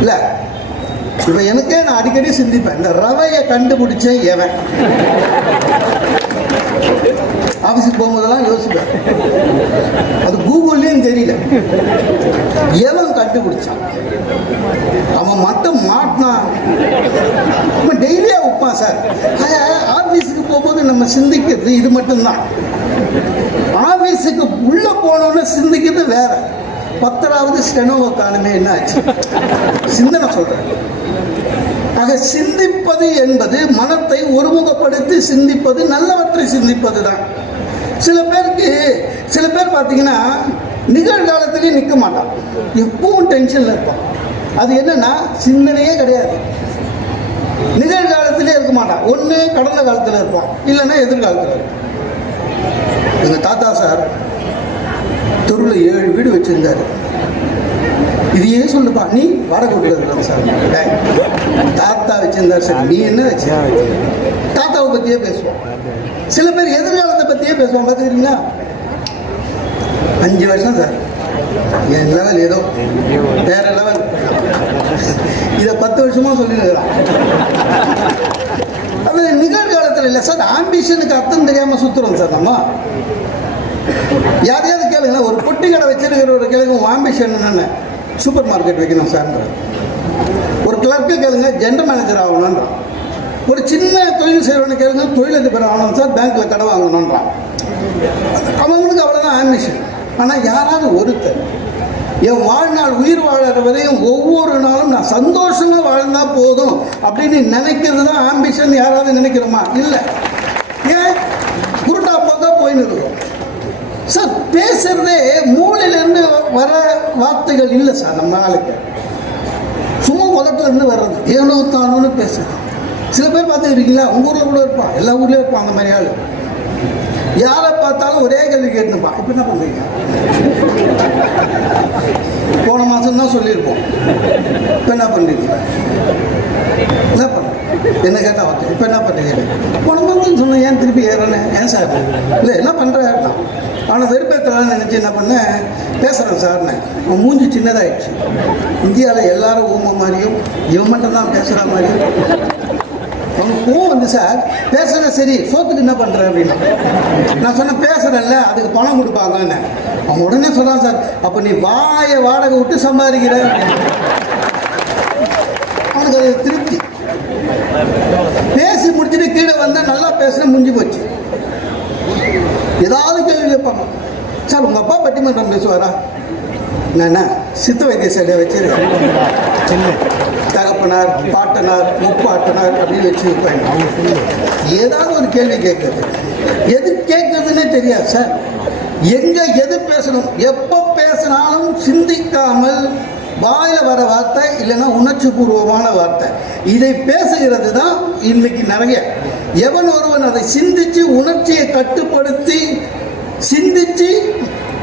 இல்லை இப்போ எனக்கே நான் அடிக்கடி சிந்திப்பேன் இந்த ரவையை கண்டுபிடிச்சேன் எவன்? ஆஃபீஸுக்கு போகும்போதெல்லாம் யோசிப்பேன். அது கூகுள்லேயும் தெரியல. எவன் கண்டுபிடிச்சான்? அவன் மட்டும் மாட்டினான். அவன் டெய்லியாக வைப்பான் சார் ஆஃபீஸுக்கு போகும்போது நம்ம சிந்திக்கிறது இது மட்டும்தான். ஆஃபீஸுக்கு உள்ளே போனோன்னு சிந்திக்கிறது வேற. பத்தராவது ஸ்டெனோவை காணுமே என்ன ஆச்சு சிந்தனை சொல்கிறேன் ஆக சிந்திப்பது என்பது மனத்தை ஒருமுகப்படுத்தி சிந்திப்பது நல்லவற்றை சிந்திப்பது தான் சில பேருக்கு சில பேர் பார்த்தீங்கன்னா நிகழ்காலத்திலேயே நிற்க மாட்டான். எப்பவும் டென்ஷனில் இருப்பான். அது என்னன்னா சிந்தனையே கிடையாது. நிகழ்காலத்திலே இருக்க மாட்டான். ஒன்று கடந்த காலத்தில் இருப்பான். இல்லைன்னா எதிர்காலத்தில் இருப்பான். எங்கள் தாத்தா சார் தெருவில் ஏழு வீடு வச்சிருந்தாரு. இதையே சொல்லுப்பா? நீ வாடகை வீட்டில் சார். தாத்தா வச்சிருந்தாரு சார். நீ என்ன வச்ச? தாத்தாவை பற்றியே பேசுவோம். சில பேர் எதிர்காலத்தை பற்றியே பேசுவோம். பார்த்துக்கிறீங்களா? அஞ்சு வருஷம் சார். என் லெவல் ஏதோ வேற லெவல் இதை பத்து வருஷமா சொல்லிருக்கிறான் அது நிகழ்காலத்தில் இல்லை சார். ஆம்பிஷனுக்கு அர்த்தம் தெரியாமல் சுற்றுறோம் சார் நம்ம. யாரையாவது கேளுங்க ஒரு பொட்டி கடை வச்சிருக்கிற ஒரு கேளுங்க உன் ஆம்பிஷன் என்னென்ன. சூப்பர் மார்க்கெட் வைக்கணும் சார்ன்ற ஒரு கிளர்க்கு கேளுங்க ஜென்ரல் மேனேஜர் ஆகணுன்றான் ஒரு சின்ன தொழில் செய்கிறவனை கேளுங்க தொழிலதிபர் ஆகணும் சார் பேங்க்ல கடை வாங்கணுன்றான் அவங்களுக்கு அவ்வளோதான் ஆம்பிஷன் ஆனால் யாராவது ஒருத்தர் என் வாழ்நாள் உயிர் வாழற வரையும் ஒவ்வொரு நாளும் நான் சந்தோஷமாக வாழ்ந்தா போதும் அப்படின்னு நினைக்கிறது தான் ஆம்பிஷன் யாராவது நினைக்கிறோமா? இல்லை. ஏன்? குருட்டா போக்கா போயின்னு இருக்கிறோம் சார் பேசுறதே மூளையிலேருந்து வர வார்த்தைகள் இல்லை சார் நம்ம ஆளுக்கு. சும்மா உதட்டுல இருந்து வர்றது. ஏனோ தானோன்னு பேசுறது. சில பேர் பார்த்துக்கிறீங்களா உங்க ஊரில் கூட இருப்பான் எல்லா ஊர்லேயும் இருப்பான் அந்த மாதிரி ஆள். யாரை பார்த்தாலும் ஒரே கேள்வி கேட்டுப்பா. இப்போ என்ன பண்ணுறீங்க போன மாதம் தான் சொல்லியிருப்போம். இப்போ என்ன பண்ணுறீங்க என்ன பண்ணுறீங்க என்ன கேட்டால் ஓகே இப்போ என்ன பண்ணுறீங்க போன மாதம் சொன்னேன் ஏன் திருப்பி ஏறனே ஏன் சார் இல்லை என்ன பண்ணுறேன் அவனை வெறுப்பேற்றலான்னு நினச்சி என்ன பண்ணேன் பேசுகிறேன் சார்னு அவன் மூஞ்சி சின்னதாகிடுச்சு இந்தியாவில் எல்லாரும் ஊம மாதிரியும் இவன் மட்டும் தான் பேசுகிற மாதிரியும். அவனுக்கு கோவம் வந்து சார் பேசுகிறேன் சரி சோத்துக்கு என்ன பண்ணுற அப்படின்னா. நான் சொன்னேன் பேசுகிறேன்ல அதுக்கு பணம் கொடுப்பாங்கன்னு. அவன் உடனே சொல்கிறான் சார் அப்போ நீ வாயை வாடகை விட்டு சம்பாதிக்கிற. அவனுக்கு அது திருப்தி கீழே வந்தா நல்லா பேசுன முடிஞ்சு போச்சு. ஏதாவது கேள்வி கேட்பாங்க. சார் உங்க அப்பா பட்டிமன்றம் பேசுவாரா? என்ன சித்த வைத்தியசாலையை வச்சிருக்கேன் தகப்பனார் பாட்டனார் முப்பாட்டனார் அப்படின்னு வச்சு வைப்பாங்க ஏதாவது ஒரு கேள்வி கேட்குறது எது கேட்குறதுன்னே தெரியாது சார். எங்க எது பேசணும் எப்போ பேசினாலும் சிந்திக்காமல் வாயில வர வார்த்தை இல்லைன்னா உணர்ச்சி பூர்வமான வார்த்தை. இதை பேசுகிறது தான் இன்னைக்கு நிறைய எவன் ஒருவன் அதை சிந்திச்சு உணர்ச்சியை கட்டுப்படுத்தி சிந்திச்சு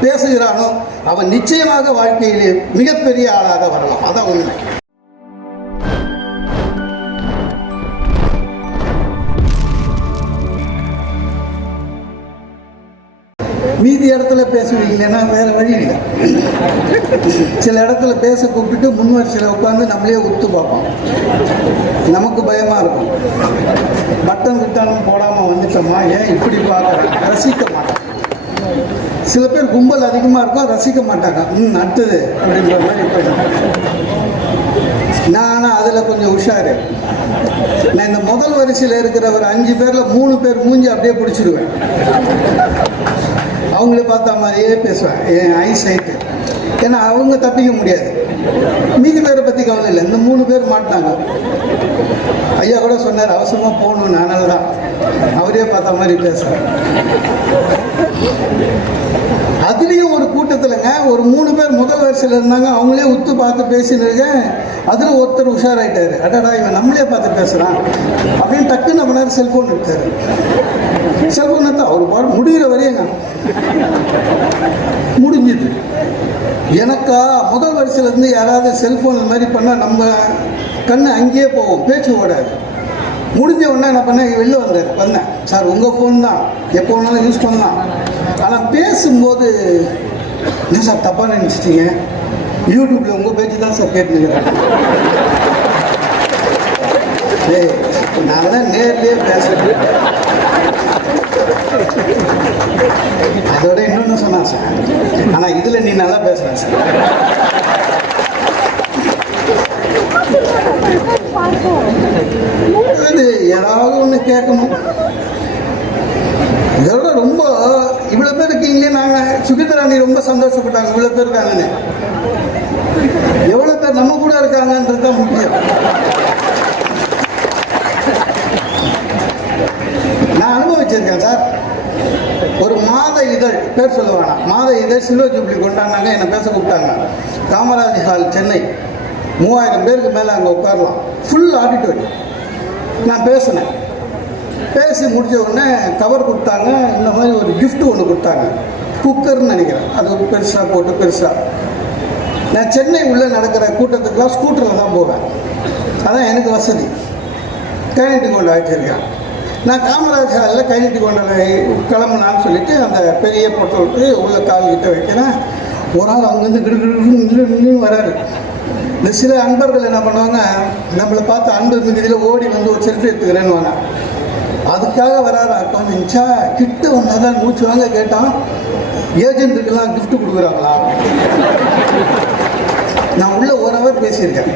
பேசுகிறானோ அவன் நிச்சயமாக வாழ்க்கையிலே மிகப்பெரிய ஆளாக வரலாம். அதான் உண்மை. மீதி இடத்துல பேசுவீங்களேன்னா வேற வழி இல்லை. சில இடத்துல பேச கூப்பிட்டுட்டு முன் வரிசையில் உட்காந்து நம்மளே உத்து பார்ப்போம். நமக்கு பயமா இருக்கும். பட்டம் கிட்டாலும் போடாம வந்துட்டோமா? ஏன் இப்படி பார்க்குறேன் ரசிக்க மாட்டாங்க. சில பேர் கும்பல் அதிகமாக இருக்கும் ரசிக்க மாட்டாங்க. ம் அடுத்தது அப்படின்ற மாதிரி நான். ஆனால் அதில் கொஞ்சம் உஷாரு. நான் இந்த முதல் வரிசையில் இருக்கிற ஒரு அஞ்சு பேரில் மூணு பேர் மூஞ்சி அப்படியே பிடிச்சிடுவேன் அவங்களே பார்த்த மாதிரியே பேசுவேன் என் ஐ சைட்டு ஏன்னா அவங்க தப்பிக்க முடியாது. மீதி பேரை பற்றி கவலை இல்லை. இந்த மூணு பேர் மாட்டாங்க ஐயா கூட சொன்னார் அவசரமாக போகணும்னு அதனால தான். அவரே பார்த்த மாதிரி பேசுகிறேன் அதுலேயும் ஒரு கூட்டத்தில்ங்க ஒரு மூணு பேர் முதல் வரிசையில் இருந்தாங்க. அவங்களே உத்து பார்த்து பேசினிருக்கேன் அதில் ஒருத்தர் உஷாராயிட்டார். அடடா இவன் நம்மளே பார்த்து பேசுகிறான் அப்படின்னு டக்குன்னு நம்ம நேரம் செல்ஃபோன் எடுத்தார். செல்ஃபோன் எடுத்தா அவர் பாரு முடிகிற வரையங்க. முடிஞ்சுது. எனக்கா முதல் வரிசையில் இருந்து யாராவது செல்ஃபோன் இந்த மாதிரி பண்ணால் நம்ம கண்ணு அங்கேயே போகும். பேச்சு ஓடாது. முடிஞ்ச உடனே என்ன பண்ணேன்? வெளில வந்தார் வந்தேன். சார் உங்கள் ஃபோன் தான். எப்போ வேணாலும் யூஸ் பண்ணலாம். ஆனால் பேசும்போது என்ன சார் தப்பாக நினச்சிட்டீங்க? யூடியூப்பில் உங்கள் பேச்சு தான் சார் கேட்டுக்கிறேன் ஏய் நான் தான் நேர்லேயே பேசுகிறேன் அதோட இன்னொன்று சொன்னான் சார். ஆனால் இதில் நீ நல்லா பேசுகிறேன் சார். இது ஏதாவது ஒன்று கேட்கணும்? இதோட ரொம்ப இவ்வளோ பேர் இருக்கீங்களே நாங்கள் சுகிதராணி ரொம்ப சந்தோஷப்பட்டாங்க இவ்வளோ பேர் இருக்காங்கன்னு. எவ்வளோ பேர் நம்ம கூட இருக்காங்கன்றது தான் முக்கியம். நான் அனுபவிச்சிருக்கேன் சார். ஒரு மாத இதழ் பேர் சொல்ல வேணாம். மாத இதழ் சில்வர் ஜூப்ளி கொண்டாடினாங்க என்னை பேச கூப்பிட்டாங்க. காமராஜ் ஹால் சென்னை. மூவாயிரம் பேருக்கு மேலே அங்கே உட்காரலாம். ஃபுல் ஆடிட்டோரியம் நான் பேசினேன். பேசி முடிஞ்ச உடனே கவர் கொடுத்தாங்க. இந்த மாதிரி ஒரு கிஃப்ட் ஒன்று கொடுத்தாங்க. குக்கர்னு நினைக்கிறேன். அது பெருசாக போட்டு பெருசாக நான் சென்னை உள்ளே நடக்கிற கூட்டத்துக்குலாம் ஸ்கூட்டரில் தான் போவேன். அதான் எனக்கு வசதி. கைநட்டி கொண்டு வச்சுருக்கேன் நான் காமராஜ் ஹாலில் கைநீட்டி கொண்டால கிளம்பலான்னு சொல்லிட்டு அந்த பெரிய பொட்டலுக்கு உள்ள கால் கிட்ட வைக்கிறேன். ஒரு ஆள் அங்கேருந்து கிடுகிடு வராரு. இந்த சில அன்பர்கள் என்ன பண்ணுவாங்க நம்மளை பார்த்து அன்பு மிகுதியில் ஓடி வந்து ஒரு செல்ஃபி எடுத்துக்கிறேன்னு அதுக்காக வராரு? அக்கா நினச்சா கிட்ட வந்தால் தான் மூச்சு வாங்க கேட்டான். ஏஜென்ட்டுக்கெல்லாம் கிஃப்ட் கொடுக்குறாங்களா? நான் உள்ள ஒரு ஹவர் பேசியிருக்கேன்.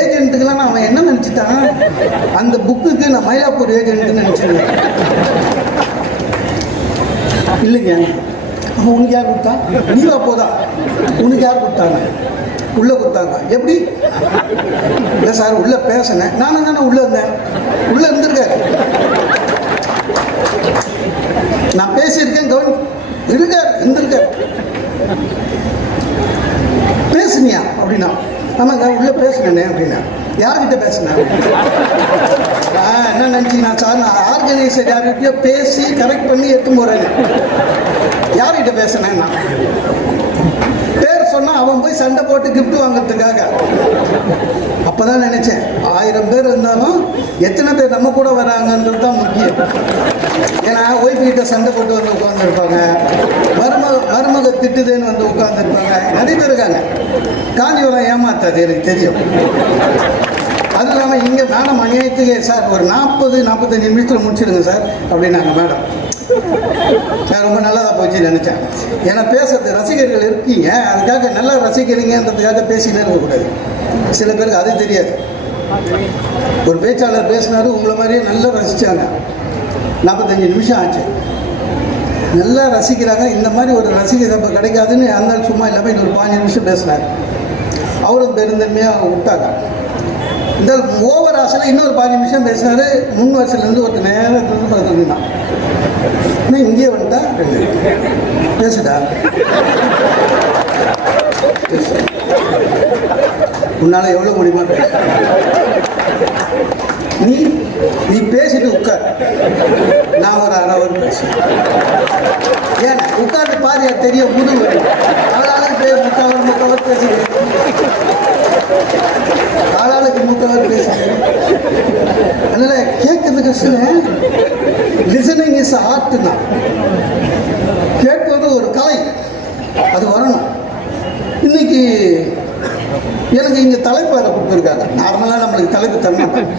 ஏஜென்ட்டுக்கெல்லாம் நான் அவன் என்ன நினச்சிட்டான்? அந்த புக்குக்கு நான் மயிலாப்பூர் ஏஜென்ட்டுன்னு நினச்சிருந்தேன் இல்லைங்க. அவன் உனக்கு யார் கொடுத்தா? நீவா போதா? உனக்கு யார் கொடுத்தாங்க உள்ள கொடுத்தாங்க எப்படி? இல்லை சார் உள்ள பேசினேன். நானும் தானே உள்ள இருந்தேன். உள்ள இருந்திருக்காரு. நான் பேசியிருக்கேன் கவனி. இருக்கார் இருந்திருக்கார். பேசுனியா? அப்படின்னா ஆமாங்க உள்ள பேசுனேனே அப்படின்னா. யார்கிட்ட பேசினேன் ஆ, என்ன நினச்சிங்கன்னா சார் நான் ஆர்கனைசர் யார்கிட்டயோ பேசி கரெக்ட் பண்ணி எடுத்து போகிறேன்னு யார்கிட்ட பேசினேன் நான் அவன் போய் சண்டை போட்டு gift வாங்குறதுக்காக. அப்போதான் நினைச்சேன் ஆயிரம் பேர் இருந்தாலும் எத்தனை பேர் நம்ம கூட வராங்கன்றது தான் முக்கியம். ஏன்னா ஒய்ஃப் கிட்ட சண்டை போட்டு வந்து உட்காந்துருப்பாங்க மருமக மருமக திட்டுதேன்னு வந்து உட்காந்துருப்பாங்க நிறைய பேர் இருக்காங்க. காஞ்சிபுரம் ஏமாத்தாது எனக்கு தெரியும். அது இல்லாமல் இங்கே மேடம் அநியாயத்துக்கு சார் ஒரு நாற்பது நாற்பத்தஞ்சு நிமிஷத்தில் முடிச்சிடுங்க சார் அப்படின்னாங்க மேடம். நான் ரொம்ப நல்லதாக போச்சு நினச்சேன். ஏன்னா பேசுறது ரசிகர்கள் இருக்கீங்க அதுக்காக நல்லா ரசிக்கிறீங்கன்றதுக்காக பேசிக்கிட்டே இருக்கக்கூடாது. சில பேருக்கு அது தெரியாது. ஒரு பேச்சாளர் பேசினாரு உங்களை மாதிரியே நல்லா ரசித்தாங்க நாற்பத்தஞ்சு நிமிஷம் ஆச்சு. நல்லா ரசிக்கிறாங்க இந்த மாதிரி ஒரு ரசிகர் அப்போ கிடைக்காதுன்னு அந்த சும்மா இல்லாமல் இன்னொரு பாஞ்சு நிமிஷம் பேசினார். அவரும் பெருந்தன்மையாக விட்டாங்க. இந்த ஓவர் ஆசையில் இன்னொரு பாஞ்சு நிமிஷம் பேசினாரு முன் வருஷத்துலேருந்து ஒருத்தர் நேரத்துலேருந்து பார்த்துருந்தான் நான் இங்கேயே வந்துட்டா? பேசுடா. உன்னால் எவ்வளோ முடியுமா பேச. நீ நீ பேசிட்டு உட்கார். நான் ஒரு அரை ஹவர் பேசுவேன் ஏன் உட்கார்ந்து பாரு தெரிய தெரியும் முதுகு ஆளாளுக்கு பேர் முக்காவர் பேசுகிறேன் ஆளாளுக்கு மூத்தவர் பேசுகிறேன் அதனால கேட்கறது கஷ்டம் லிசனிங் இஸ் ஆர்ட்னா கேட்பது ஒரு கலை. அது வரணும். இன்னைக்கு எனக்கு இங்கே தலைப்பு அதை கொடுத்துருக்காங்க. நார்மலாக நம்மளுக்கு தலைப்பு தரமாட்டாங்க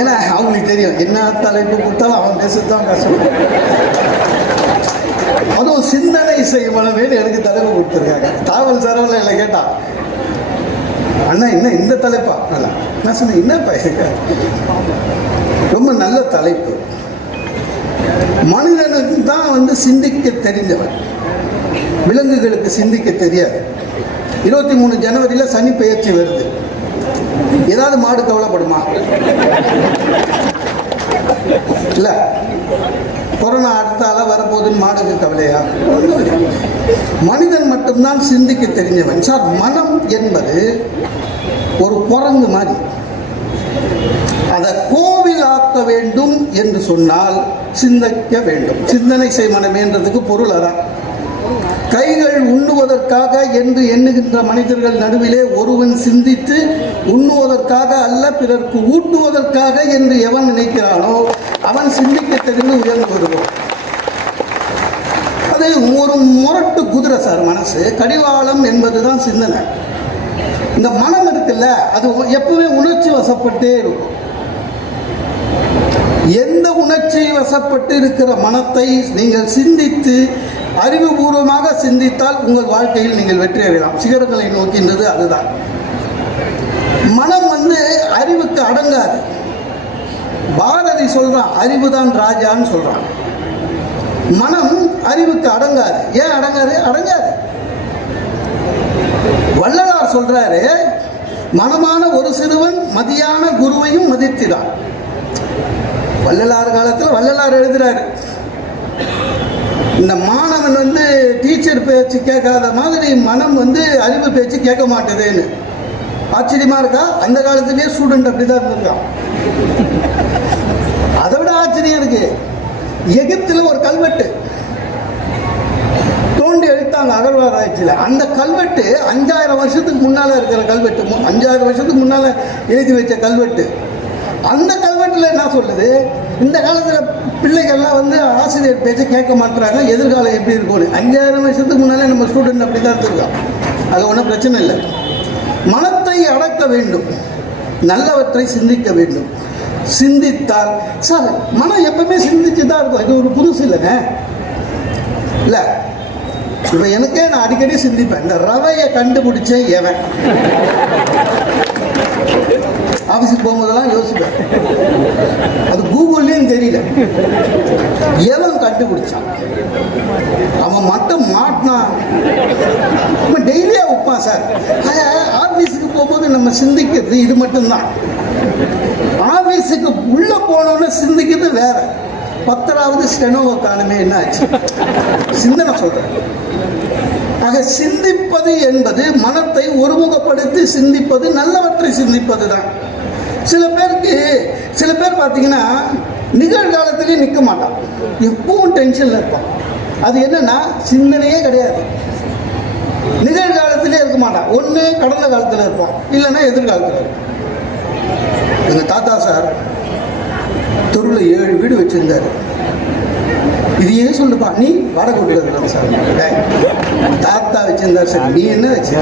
ஏன்னா அவங்களுக்கு தெரியும். என்ன தலைப்பு கொடுத்தாலும் அவன் பேசுறது தான் கஷ்டம். அதுவும் சிந்தனை செய்யும் அளவில் எனக்கு தலைப்பு கொடுத்துருக்காங்க. தாவல் சரவல என்னை கேட்டா அண்ணா என்ன இந்த தலைப்பா? நல்லா நான் சொன்னேன் என்னப்பா இதுக்கு ரொம்ப நல்ல தலைப்பு. மனிதனுக்கு தான் வந்து சிந்திக்க தெரிஞ்சவன் விலங்குகளுக்கு சிந்திக்க தெரியாது. இருபத்தி மூணு ஜனவரியில் சனி பெயர்ச்சி வருது. ஏதாவது மாடு கவலைப்படுமா? இல்லை. கொரோனா அடுத்தால வரப்போகுதுன்னு மாடுக்கு கவலையா? மனிதன் மட்டும்தான் சிந்திக்க தெரிஞ்சவன். சார் மனம் என்பது ஒரு குரங்கு மாதிரி. அதை கோவில் ஆக்க வேண்டும் என்று சொன்னால் சிந்திக்க வேண்டும். சிந்தனை செய் மனமேன்றதுக்கு பொருள் அதான். கைகள் உண்ணுவதற்காக என்று எண்ணுகின்ற மனிதர்கள் நடுவிலே ஒருவன் சிந்தித்து உண்ணுவதற்காக அல்ல பிறர்க்கு ஊட்டுவதற்காக என்று எவன் நினைக்கிறானோ அவன் சிந்திக்க தெரிந்து உயர்ந்து வருவோம் அது ஒரு முரட்டு குதிரை சார் மனசு. கடிவாளம் என்பதுதான் சிந்தனை. இந்த மனம் இருக்குல்ல அது எப்பவுமே உணர்ச்சி வசப்பட்டே இருக்கும். எந்த உணர்ச்சி வசப்பட்டு இருக்கிற மனத்தை நீங்கள் சிந்தித்து அறிவுபூர்வமாக சிந்தித்தால் உங்கள் வாழ்க்கையில் நீங்கள் வெற்றி அடையலாம். சிகரங்களை நோக்கின்றது அதுதான். மனம் வந்து அறிவுக்கு அடங்காது. பாரதி சொல்றான் அறிவுதான் ராஜான்னு சொல்றான். மனம் அறிவுக்கு அடங்காது. ஏன் அடங்காது? அடங்காது. வள்ளலார் சொல்றாரு மனமான ஒரு சிறுவன் மதியான குருவையும் மதித்திடான் வள்ளலார் காலத்தில் வள்ளலார் எழுதுறாரு இந்த மாணவன் வந்து டீச்சர் பேச்சு கேட்காத மாதிரி மனம் வந்து அறிவு பேச்சு கேட்க மாட்டேதுன்னு. ஆச்சரியமா இருக்கா? அந்த காலத்திலேயே ஸ்டூடெண்ட் அப்படிதான் இருந்திருக்கான். ஆச்சரியம் இருக்கு எகிப்தில் ஒரு கல்வெட்டு. தோண்டி எடுத்தாங்க அகழ்வாராய்ச்சியில். அந்த கல்வெட்டு அஞ்சாயிரம் வருஷத்துக்கு முன்னால் இருக்கிற கல்வெட்டு. மு- அஞ்சாயிரம் வருஷத்துக்கு முன்னால் எழுதி வச்ச கல்வெட்டு. அந்த கல்வெட்டில் என்ன சொல்லுது? இந்த காலத்தில் பிள்ளைகள்லாம் வந்து ஆசிரியர் பேச்சை கேட்க மாட்டுறாங்க. எதிர்காலம் எப்படி இருக்கும்னு. அஞ்சாயிரம் வருஷத்துக்கு முன்னாலே நம்ம ஸ்டூடெண்ட் அப்படி தான் இருந்திருக்கோம் அது ஒன்றும் பிரச்சனை இல்லை. மனத்தை அடக்க வேண்டும். நல்லவற்றை சிந்திக்க வேண்டும். சிந்தித்தால். சார் மனம் எப்பவுமே சிந்திச்சு தான் இருக்கும். இது ஒரு புதுசு இல்லைங்க. இல்லை. இப்போ எனக்கே நான் அடிக்கடி சிந்திப்பேன். இந்த ரவையை கண்டுபிடிச்சேன் எவன்? ஆஃபீஸுக்கு போகும்போதெல்லாம் யோசிப்பேன். அது கூகுள்லேயும் தெரியல. எவன் கண்டுபிடிச்சான்? அவன் மட்டும் மாட்டினான் அவன் டெய்லியாக வைப்பான் சார். ஆஃபீஸுக்கு போகும்போது நம்ம சிந்திக்கிறது இது மட்டும்தான். ஆஃபீஸுக்கு உள்ளே போனோன்னு சிந்திக்கிறது வேற. பத்தராவது ஸ்டெனோவை காணுமே என்ன ஆச்சு? சிந்தனை சொல்கிறேன் ஆக சிந்திப்பது என்பது மனத்தை ஒருமுகப்படுத்தி சிந்திப்பது நல்லவற்றை சிந்திப்பது தான் சில பேருக்கு சில பேர் பார்த்தீங்கன்னா நிகழ்காலத்திலே நிற்க மாட்டான். எப்பவும் டென்ஷனில் இருப்பான். அது என்னன்னா சிந்தனையே கிடையாது. நிகழ்காலத்திலே இருக்க மாட்டான். ஒன்று கடந்த காலத்தில் இருப்பான். இல்லைன்னா எதிர்காலத்தில் இருப்பான். எங்கள் தாத்தா சார் தெருவில் ஏழு வீடு வச்சிருந்தாரு. இதையே சொல்லுப்பா நீ வாடகை வீட்டில் இருக்கிறாங்க சார். தாத்தா வச்சிருந்தார் சார். நீ என்ன வச்ச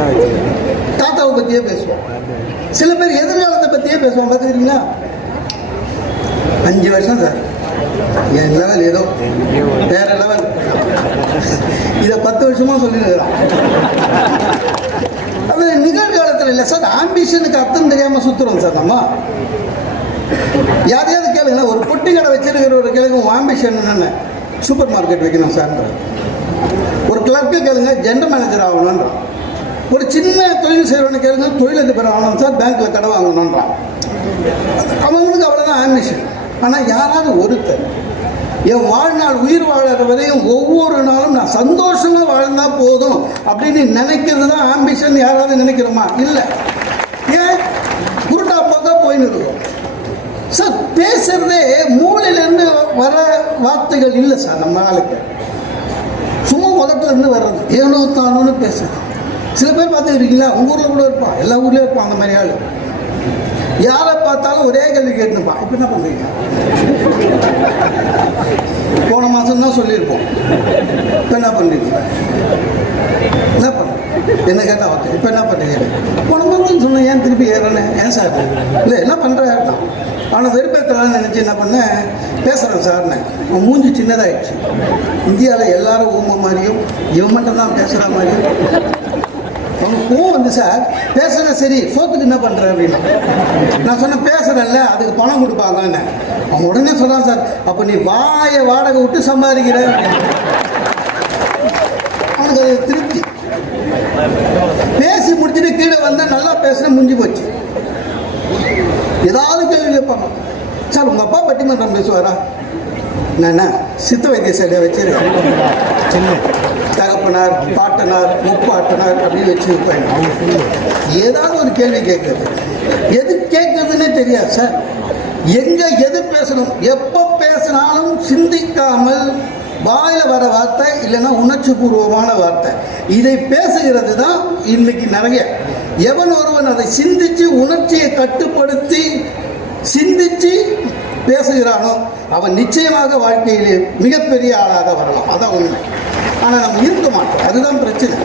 தாத்தாவை பற்றியே பேசுவோம். சில பேர் எதிர்காலத்தை பற்றியே பேசுவோம் பார்த்துக்கிறீங்களா? அஞ்சு வருஷம் சார். என் லெவல் ஏதோ. வேற லெவல் இதை பத்து வருஷமா சொல்லிருக்கிறான். அது நிகழ்காலத்தில் இல்லை சார் ஆம்பிஷனுக்கு அர்த்தம் தெரியாமல் சுற்றுறோம் சார் நம்ம. யாரையாவது கேளுங்க ஒரு பொட்டி கடை வச்சிருக்கிற ஒரு கேளுங்க உன் ஆம்பிஷன் என்னென்ன. சூப்பர் மார்க்கெட் வைக்கணும் சார்ன்ற ஒரு கிளர்க்கு கேளுங்க ஜென்ரல் மேனேஜர் ஆகணுன்றான் ஒரு சின்ன தொழில் செய்கிறவனு கேளுங்க தொழிலதிபர் ஆகணும் சார் பேங்க்கில் கடை வாங்கணுன்றான் அவங்களுக்கு அவ்வளோதான் ஆம்பிஷன் ஆனால் யாராவது ஒருத்தர் என் வாழ்நாள் உயிர் வாழற வரையும் ஒவ்வொரு நாளும் நான் சந்தோஷமாக வாழ்ந்தா போதும் அப்படின்னு நினைக்கிறது தான் ஆம்பிஷன் யாராவது நினைக்கிறோமா? இல்லை. ஏன்? குருட்டா பக்கம் போயின்னு இருக்கோம். சார் பேசுறதே மூளையிலேருந்து வர வார்த்தைகள் இல்லை சார் நம்ம ஆளுக்கு. சும்மா உதட்டுல இருந்து வர்றது. ஏனோ தானோன்னு பேசுறது. சில பேர் பார்த்துருக்கீங்களா உங்கள் ஊரில் கூட இருப்பான் எல்லா ஊர்லேயும் இருப்பான் அந்த மாதிரி ஆள். யாரை பார்த்தாலும் ஒரே கேள்வி கேட்டுப்பான் இப்போ என்ன பண்ணுறீங்க போன மாதம் தான் சொல்லியிருப்போம். இப்போ என்ன பண்ணுறீங்க என்ன பண்ண என்ன கேட்டால் ஓகே இப்போ என்ன பண்ணுறீங்க போன மாதம் சொன்னேன் ஏன் திருப்பி ஏறணும் ஏன் சார்? இல்லை என்ன பண்ணுறேன் அவனை வெறுப்பேற்றலான்னு நினச்சி என்ன பண்ணேன்? பேசுகிறேன் சார்னு அவன் மூஞ்சி சின்னதாகிடுச்சு இந்தியாவில் எல்லாரும் ஊமை மாதிரியும் இவன் மட்டும் தான் பேசுகிற மாதிரியும். அவனுக்கு கோவம் வந்து சார் பேசுகிறேன் சரி சோத்துக்கு என்ன பண்ணுறேன் அப்படின்னு. நான் சொன்னேன் பேசுகிறேன்ல அதுக்கு பணம் கொடுப்பாங்கன்னு. அவன் உடனே சொல்கிறான் சார் அப்போ நீ வாயை வாடகை விட்டு சம்பாதிக்கிற. அவனுக்கு அது திருப்தி. பேசி முடிச்சுட்டு கீழே வந்தால் நல்லா பேசுன முடிஞ்சு போச்சு. ஏதாவது கேள்வி கேட்பாங்க. சார் உங்கள் அப்பா பட்டிமன்றம் பேசுவாரா? என்ன சித்த வைத்தியசாலையை வச்சிருக்கேன். சின்ன. தகப்பனார் பாட்டனார் முப்பாட்டனார் அப்படின்னு வச்சிருப்பாங்க. ஏதாவது ஒரு கேள்வி கேட்குறது எது கேட்குறதுன்னே தெரியாது சார். எங்கே எது பேசணும் எப்போ பேசினாலும் சிந்திக்காமல் வாயில் வர வார்த்தை இல்லைன்னா உணர்ச்சி பூர்வமான வார்த்தை. இதை பேசுகிறது தான் இன்னைக்கு நிறைய எவன் ஒருவன் அதை சிந்திச்சு உணர்ச்சியை கட்டுப்படுத்தி சிந்திச்சு பேசுகிறானோ அவன் நிச்சயமாக வாழ்க்கையிலே மிகப்பெரிய ஆளாக வரலாம். அதான் உண்மை. ஆனால் நம்ம இருக்க மாட்டோம். அதுதான் பிரச்சனை.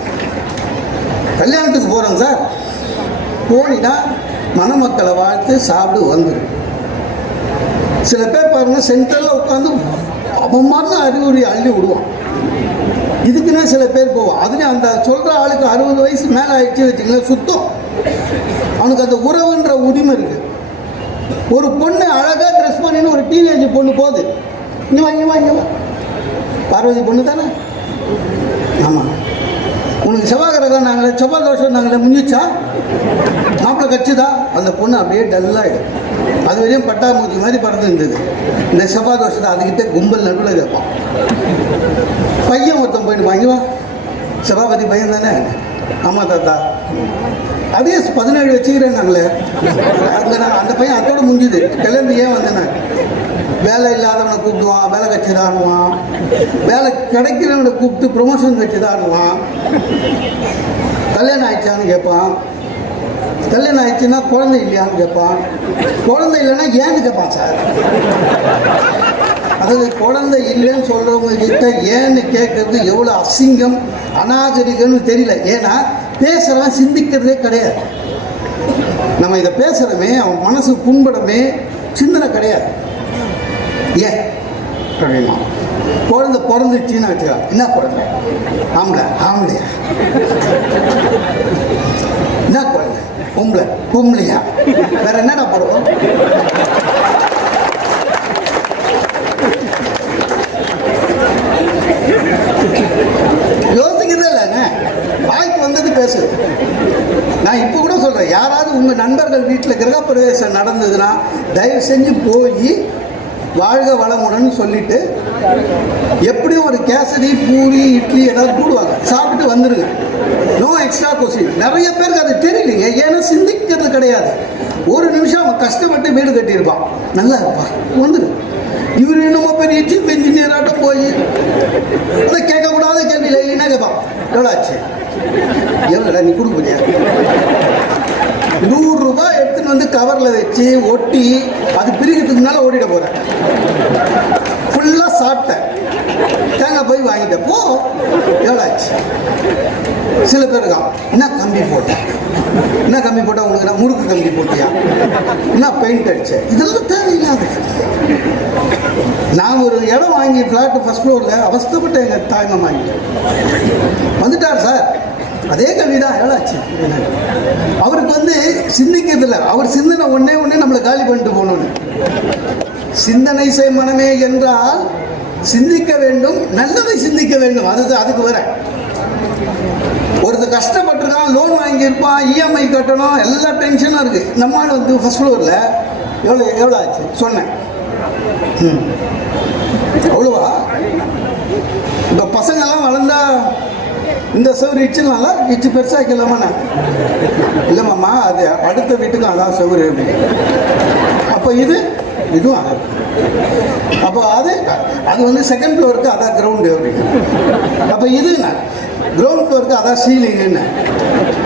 கல்யாணத்துக்கு போகிறோம் சார். போனினா மணமக்களை வாழ்த்து சாப்பிடு வந்துடும் சில பேர் பாருங்க சென்டரில் உட்காந்து அவன் மாதிரி அறிவுரை அள்ளி விடுவான். இதுக்குன்னா சில பேர் போவான். அதுலேயும் அந்த சொல்கிற ஆளுக்கு அறுபது வயசு மேலே ஆயிடுச்சு வச்சுங்களேன் சுத்தம். அவனுக்கு அந்த உறவுன்ற உரிமை இருக்குது ஒரு பொண்ணு அழகாக ட்ரெஸ் பண்ணின்னு ஒரு டீனேஜ் பொண்ணு போகுது. இங்கே வா இங்கே வா இங்கே வா. பார்வதி பொண்ணு தானே? ஆமாம் உனக்கு செவ்வாய் கிரகம் நாங்களே செவ்வாய் தோஷம் நாங்களே முடிஞ்சிச்சா மாப்பிள்ளை கட்சிதா அந்த பொண்ணு அப்படியே டல்லாகிடும் அது வரையும் பட்டாமூச்சி மாதிரி பறந்து இருந்தது. இந்த செவ்வாய் தோஷத்தை அதுக்கிட்ட கும்பல் நடுவில் கேட்பான். பையன் ஒருத்தன் போயிட்டு வாங்கி வா. சபாபதி பையன் தானே? ஆமாம் தாத்தா. அதே பதினேழு வச்சுக்கிறேன் நாங்களே அந்த நான் அந்த பையன் அதோட முடிஞ்சுது. கிளம்பி ஏன் வந்தேன் வேலை இல்லாதவனை கூப்பிடுவான் வேலை கட்சிதான்வான் வேலை கிடைக்கிறவனை கூப்பிட்டு ப்ரொமோஷன் கட்சிதான்வான் கல்யாணம் ஆயிடுச்சான்னு கேட்பான். கல்யாணம் ஆயிடுச்சுன்னா குழந்தை இல்லையான்னு கேட்பான். குழந்தை இல்லைன்னா ஏன்னு கேட்பான் சார். அதாவது குழந்தை இல்லைன்னு சொல்றவங்க கிட்ட ஏன்னு கேட்கறது எவ்வளோ அசிங்கம் அநாகரிகம்னு தெரியல. ஏன்னா பேசுகிறவன் சிந்திக்கிறதே கிடையாது. நம்ம இதை பேசுகிறமே அவன் மனசு புண்படமே சிந்தனை கிடையாது. ஏன்? அப்படின்னா குழந்தை பிறந்துச்சுன்னு வச்சுக்கா. என்ன குழந்தை ஆம்பளை. ஆம்பளையா? என்ன குழந்தை பொம்பளை. பொம்பளையா? வேற என்னடா படம் யோசிக்கிறதே இல்லைங்க வாய்ப்பு வந்தது பேசு. நான் இப்போ கூட சொல்கிறேன் யாராவது உங்கள் நண்பர்கள் வீட்டில் கிரகப்பிரவேசம் நடந்ததுன்னா தயவு செஞ்சு போய் வாழ்க வளமுடன் சொல்லிட்டு எப்படியும் ஒரு கேசரி பூரி இட்லி ஏதாவது போடுவாங்க. சாப்பிட்டு வந்துடுங்க நோ எக்ஸ்ட்ரா கொஸ்டின் நிறைய பேருக்கு அது தெரியலைங்க ஏன்னா சிந்திக்கிறது கிடையாது. ஒரு நிமிஷம் அவன் கஷ்டப்பட்டு வீடு கட்டியிருப்பான். நல்லா இருப்பா. வந்துரு. இவர் என்னமோ பெரிய சீஃப் இன்ஜினியராட்டம் போய் அதை கேட்கக்கூடாத கேள்வியில் என்ன கேட்பான்? எவ்வளோ ஆச்சு? எவ்வளோடா நீ கொடுக்க முடியாது நூறுரூபா எடுத்துன்னு வந்து கவரில் வச்சு ஒட்டி அது பிரிக்கிறதுக்கு முன்னால் ஓடிட போகிறேன் ஃபுல்லாக சாப்பிட்டேன் தேங்காய் போய் வாங்கிட்டப்போ எவ்வளோ ஆச்சு? சில பேர் இருக்கான் என்ன கம்பி போட்டேன் என்ன கம்பி போட்டால் உங்களுக்கு நான் முறுக்கு கம்பி போட்டியா? என்ன பெயிண்ட் அடிச்சேன் இதெல்லாம் தேவையில்லாது நான் ஒரு இடம் வாங்கி ஃப்ளாட்டு ஃபர்ஸ்ட் ஃப்ளோரில் அவஸ்தப்பட்ட எங்கள் தாய்மா வாங்கிட்டேன் வந்துட்டார் சார். அதே கல்வி தான் ஏழாச்சு ஆச்சு அவருக்கு வந்து சிந்திக்கிறதில்லை. அவர் சிந்தனை ஒன்னே ஒன்றே நம்மளை காலி பண்ணிட்டு போகணும்னு. சிந்தனை செய் மனமே என்றால் சிந்திக்க வேண்டும் நல்லதை சிந்திக்க வேண்டும். அது அதுக்கு வர. ஒருத்தர் கஷ்டப்பட்டிருக்கான் லோன் வாங்கியிருப்பான் இஎம்ஐ கட்டணும் எல்லா டென்ஷனும் இருக்குது நம்ம வந்து ஃபர்ஸ்ட் ஃப்ளோரில் எவ்வளோ எவ்வளோ ஆச்சு? சொன்னேன். ம். அவ்வளோவா? இப்போ பசங்கெல்லாம் வளர்ந்தா இந்த செவரு இச்சுனால இச்சு பெருசாக்கலாமாண்ணே இல்லை மாமா அது அடுத்த வீட்டுக்கும் அதான் செவரு அப்படின்னு. அப்போ இது? இதுவும் அதான் அப்போ அது? அது வந்து செகண்ட் ஃப்ளோருக்கு அதான் கிரவுண்டு அப்படின்னு. அப்போ இது நான் கிரவுண்ட் ஃப்ளோருக்கு அதான் சீலிங்குன்னு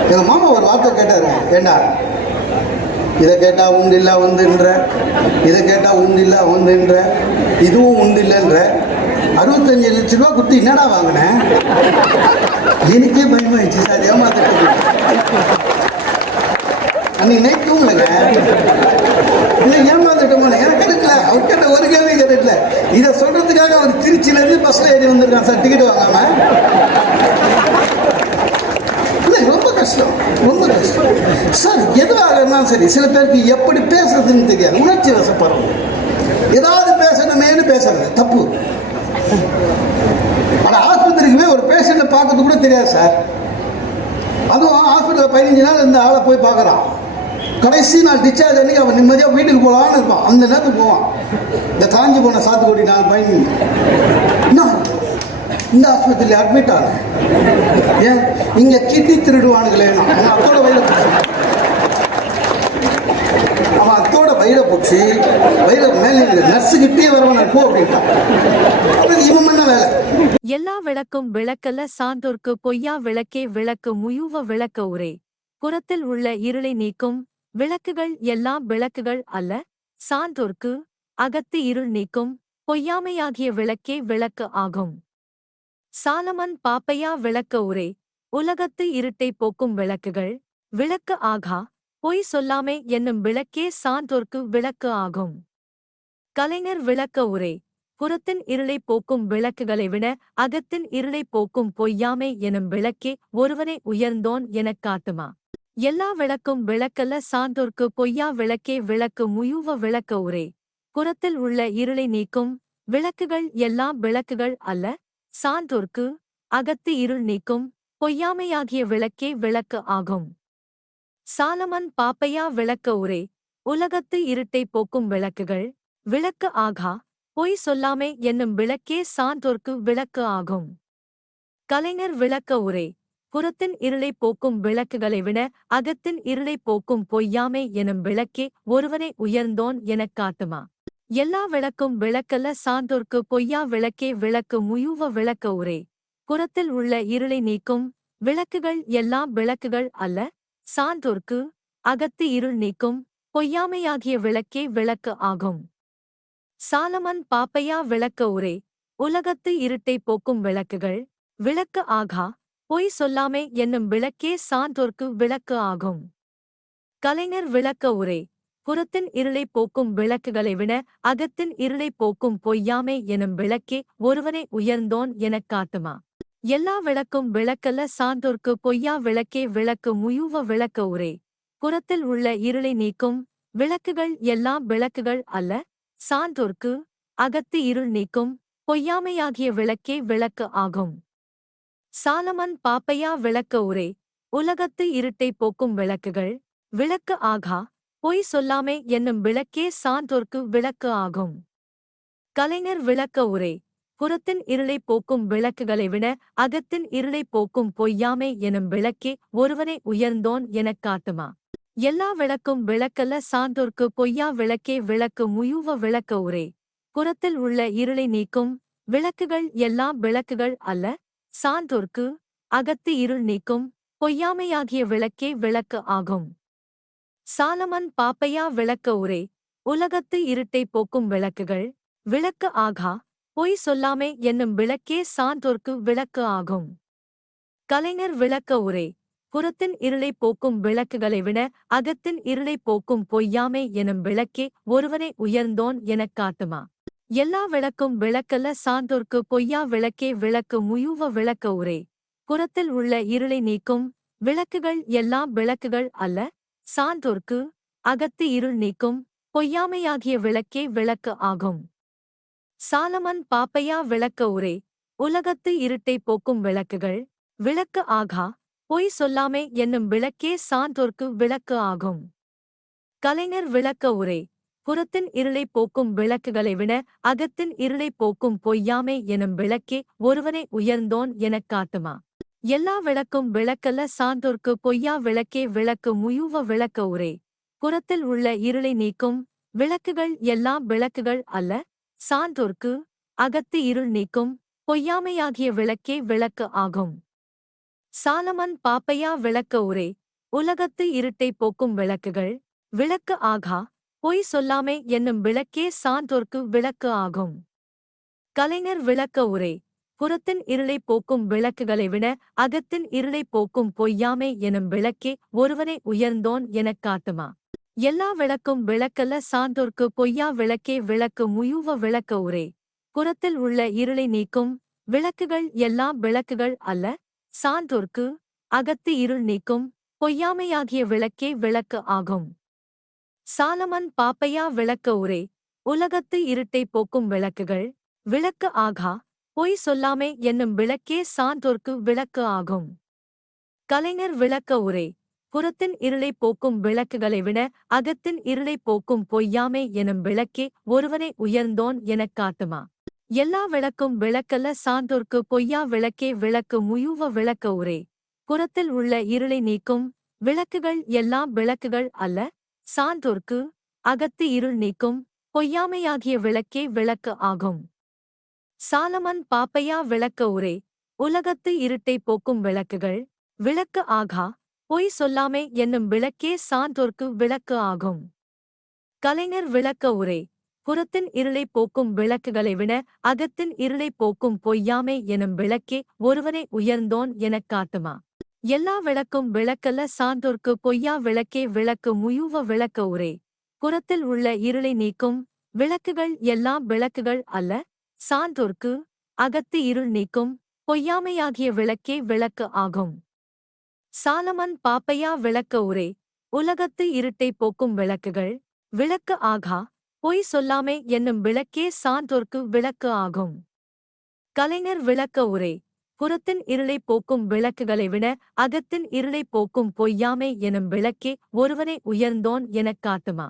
எங்கள் மாமா ஒரு வார்த்தை கேட்டார். ஏண்டா? இதை கேட்டால் உண்டு இல்லை உண்டுன்ற. இதை கேட்டால் உண்டு இல்லை உண்டுன்ற. இதுவும் உண்டு இல்லைன்ற அறுபத்தஞ்சு லட்ச ரூபா கொடுத்து என்னடா வாங்கினேன் எனக்கே பயமாயிடுச்சு சார் ஏமாத்திட்டு அன்னைக்கு நைட் தூங்கலைங்க. இல்லை ஏமாந்துட்டோமா எனக்கு கிடைக்கல அவர் கேட்ட ஒரு கேள்வி கேட்டுல இதை சொல்றதுக்காக அவர் திருச்சியிலேருந்து பஸ்ல ஏறி வந்திருக்கான் சார் டிக்கெட் வாங்காம. இல்லை ரொம்ப கஷ்டம். ரொம்ப கஷ்டம். சார் எதுவாக இருந்தாலும் சரி சில பேருக்கு எப்படி பேசுறதுன்னு தெரியாது. உணர்ச்சி வசப்படுறது ஏதாவது பேசணுமேனு பேசுறது. தப்பு. ஆனால் ஆஸ்பத்திரிக்கு போய் ஒரு பேஷண்ட்டை பார்க்கறது கூட தெரியாது சார் அதுவும் ஹாஸ்பிட்டலில் பதினஞ்சு நாள் இந்த ஆளை போய் பார்க்குறான். கடைசி நாள் டிஸ்சார்ஜ் அன்னைக்கு அவன் நிம்மதியாக வீட்டுக்கு போகலான்னு இருப்பான். அந்த நேரத்துக்கு போவான். இந்த காஞ்சி போன சாத்துக்குடி நாலு பையன். என்ன? இந்த ஆஸ்பத்திரியில் அட்மிட் ஆனேன். ஏன்? இங்கே கிட்னி திருடுவானுங்களே நான். அத்தோட வயிறு அவன் அத்தோட வயிறை பிடிச்சி வயிறை மேலே நர்ஸுக்கிட்டே வரவன் போ அப்படின்ட்டான். இவன் பண்ண வேலை. எல்லா விளக்கும் விளக்கல்ல சான்றோர்க்கு பொய்யா விளக்கே விளக்கு முயுவ விளக்க உரே. புறத்தில் உள்ள இருளை நீக்கும் விளக்குகள் எல்லாம் விளக்குகள் அல்ல சான்றோர்க்கு அகத்து இருள் நீக்கும் பொய்யாமையாகிய விளக்கே விளக்கு ஆகும். சாலமன் பாப்பையா விளக்க உரை. உலகத்து இருட்டை போக்கும் விளக்குகள் விளக்கு ஆகா பொய் சொல்லாமே என்னும் விளக்கே சான்றோர்க்கு விளக்கு ஆகும். கலைஞர் விளக்க உரை புறத்தின் இருளை போக்கும் விளக்குகளை விட அகத்தின் இருளை போக்கும் பொய்யாமை எனும் விளக்கே ஒருவனை உயர்ந்தோன் எனக் காட்டுமா? எல்லா விளக்கும் விளக்கல்ல சான்றோர்க்கு பொய்யா விளக்கே விளக்கு முயுவ விளக்க உரை புறத்தில் உள்ள இருளை நீக்கும் விளக்குகள் எல்லாம் விளக்குகள் அல்ல சான்றோர்க்கு அகத்து இருள் நீக்கும் பொய்யாமையாகிய விளக்கே விளக்கு ஆகும். சாலமன் பாப்பையா விளக்க உரை. உலகத்து இருட்டை போக்கும் விளக்குகள். விளக்கு ஆகா பொய் சொல்லாமே என்னும் விளக்கே சான்றோர்க்கு விளக்கு ஆகும். கலைஞர் விளக்க உரை. புறத்தின் இருளை போக்கும் விளக்குகளை விட அகத்தின் இருளை போக்கும் பொய்யாமை எனும் விளக்கே ஒருவனை உயர்ந்தோன் எனக் காட்டுமா. எல்லா விளக்கும் விளக்கல்ல சான்றோர்க்கு பொய்யா விளக்கே விளக்கு முயுவ விளக்க உரை. புறத்தில் உள்ள இருளை நீக்கும் விளக்குகள் எல்லாம் விளக்குகள் அல்ல. சான்றோர்க்கு அகத்து இருள் நீக்கும் பொய்யாமையாகிய விளக்கே விளக்கு ஆகும். சாலமன் பாப்பையா விளக்க உரை உலகத்து இருட்டை போக்கும் விளக்குகள் விளக்கு ஆகா பொய் சொல்லாமே என்னும் விளக்கே சான்றோர்க்கு விளக்கு ஆகும். கலைஞர் விளக்க உரை புறத்தின் இருளை போக்கும் விளக்குகளை விட அகத்தின் இருளை போக்கும் பொய்யாமை எனும் விளக்கே ஒருவனை உயர்ந்தோன் எனக் காட்டுமா? எல்லா விளக்கும் விளக்கல்ல சான்றோர்க்கு பொய்யா விளக்கே விளக்கு முயுவ விளக்க உரை. புறத்தில் உள்ள இருளை நீக்கும் விளக்குகள் எல்லாம் விளக்குகள் அல்ல. சான்றோர்க்கு அகத்து இருள் நீக்கும் பொய்யாமையாகிய விளக்கே விளக்கு ஆகும். சாலமன் பாப்பையா விளக்க உரை. உலகத்து இருட்டை போக்கும் விளக்குகள் விளக்கு ஆகா. பொய் சொல்லாமே என்னும் விளக்கே சான்றோர்க்கு விளக்கு ஆகும். கலைஞர் விளக்க உரை. புறத்தின் இருளை போக்கும் விளக்குகளை விட அகத்தின் இருளை போக்கும் பொய்யாமை எனும் விளக்கே ஒருவனை உயர்ந்தோன் எனக் காட்டுமா? எல்லா விளக்கும் விளக்கல்ல சான்றோர்க்கு பொய்யா விளக்கே விளக்கு முயுவ விளக்க உரை. புறத்தில் உள்ள இருளை நீக்கும் விளக்குகள் எல்லாம் விளக்குகள் அல்ல. சான்றோர்க்கு அகத்து இருள் நீக்கும் பொய்யாமையாகிய விளக்கே விளக்கு ஆகும். சாலமன் பாப்பையா விளக்க உரை. உலகத்து இருட்டை போக்கும் விளக்குகள் விளக்கு ஆகா. பொய் சொல்லாமே என்னும் விளக்கே சான்றோர்க்கு விளக்கு ஆகும். கலைஞர் விளக்க உரை. புறத்தின் இருளை போக்கும் விளக்குகளை விட அகத்தின் இருளை போக்கும் பொய்யாமை எனும் விளக்கே ஒருவனை உயர்ந்தோன் எனக் காட்டுமா? எல்லா விளக்கும் விளக்கல்ல சான்றோர்க்கு பொய்யா விளக்கே விளக்கு முயுவ விளக்க உரை. புறத்தில் உள்ள இருளை நீக்கும் விளக்குகள் எல்லாம் விளக்குகள் அல்ல. சான்றோர்க்கு அகத்து இருள் நீக்கும் பொய்யாமையாகிய விளக்கே விளக்கு ஆகும். சாலமன் பாப்பையா விளக்க உரை. உலகத்து இருட்டை போக்கும் விளக்குகள். விளக்கு ஆகா பொய் சொல்லாமே என்னும் விளக்கே சான்றோர்க்கு விளக்கு ஆகும். கலைஞர் விளக்க உரை. புறத்தின் இருளை போக்கும் விளக்குகளை விட அகத்தின் இருளை போக்கும் பொய்யாமை எனும் விளக்கே ஒருவனை உயர்ந்தோன் எனக் காட்டுமா. எல்லா விளக்கும் விளக்கல்ல சான்றோர்க்கு பொய்யா விளக்கே விளக்கு முயுவ விளக்க உரை. புறத்தில் உள்ள இருளை நீக்கும் விளக்குகள் எல்லாம் விளக்குகள் அல்ல சான்றோர்க்கு அகத்து இருள் நீக்கும் பொய்யாமையாகிய விளக்கே விளக்கு ஆகும். சாலமன் பாப்பையா விளக்க உரை உலகத்து இருட்டை போக்கும் விளக்குகள் விளக்கு ஆகா பொய் சொல்லாமே என்னும் விளக்கே சான்றோர்க்கு விளக்கு ஆகும். கலைஞர் விளக்க உரை புறத்தின் இருளை போக்கும் விளக்குகளை விட அகத்தின் இருளை போக்கும் பொய்யாமை எனும் விளக்கே ஒருவனை உயர்ந்தோன் எனக் காட்டுமா? எல்லா விளக்கும் விளக்கல்ல சான்றோர்க்கு பொய்யா விளக்கே விளக்கு முயுவ விளக்க உரே. புறத்தில் உள்ள இருளை நீக்கும் விளக்குகள் எல்லாம் விளக்குகள் அல்ல. சான்றோர்க்கு அகத்து இருள் நீக்கும் பொய்யாமையாகிய விளக்கே விளக்கு ஆகும். சாலமன் பாப்பையா விளக்க உரே. உலகத்து இருட்டை போக்கும் விளக்குகள் விளக்கு ஆகா. பொய் சொல்லாமே என்னும் விளக்கே சான்றோர்க்கு விளக்கு ஆகும். கலைஞர் விளக்க உரை. புறத்தின் இருளை போக்கும் விளக்குகளை விட அகத்தின் இருளை போக்கும் பொய்யாமை எனும் விளக்கே ஒருவனை உயர்ந்தோன் எனக் காட்டுமா? எல்லா விளக்கும் விளக்கல்ல சான்றோர்க்கு பொய்யா விளக்கே விளக்கு முயுவ விளக்க உரே. புறத்தில் உள்ள இருளை நீக்கும் விளக்குகள் எல்லாம் விளக்குகள் அல்ல. சான்றோர்க்கு அகத்து இருள் நீக்கும் பொய்யாமையாகிய விளக்கே விளக்கு ஆகும். சாலமன் பாப்பையா விளக்க உரே. உலகத்து இருட்டை போக்கும் விளக்குகள் விளக்கு ஆகா. பொய் சொல்லாமே என்னும் விளக்கே சான்றோர்க்கு விளக்கு ஆகும். கலைஞர் விளக்க உரை. புறத்தின் இருளை போக்கும் விளக்குகளை விட அகத்தின் இருளை போக்கும் பொய்யாமை எனும் விளக்கே ஒருவனை உயர்ந்தோன் எனக் காட்டுமா. எல்லா விளக்கும் விளக்கல்ல சான்றோர்க்கு பொய்யா விளக்கே விளக்கு முயுவ விளக்க உரே. புறத்தில் உள்ள இருளை நீக்கும் விளக்குகள் எல்லாம் விளக்குகள் அல்ல. சான்றோர்க்கு அகத்து இருள் நீக்கும் பொய்யாமையாகிய விளக்கே விளக்கு ஆகும். சாலமன் பாப்பையா விளக்க உரே உலகத்து இருட்டை போக்கும் விளக்குகள். விளக்கு ஆகா பொய் சொல்லாமே என்னும் விளக்கே சான்றோர்க்கு விளக்கு ஆகும். கலைஞர் விளக்க உரை புறத்தின் இருளை போக்கும் விளக்குகளை விட அகத்தின் இருளை போக்கும் பொய்யாமை எனும் விளக்கே ஒருவனை உயர்ந்தோன் எனக் காட்டுமா?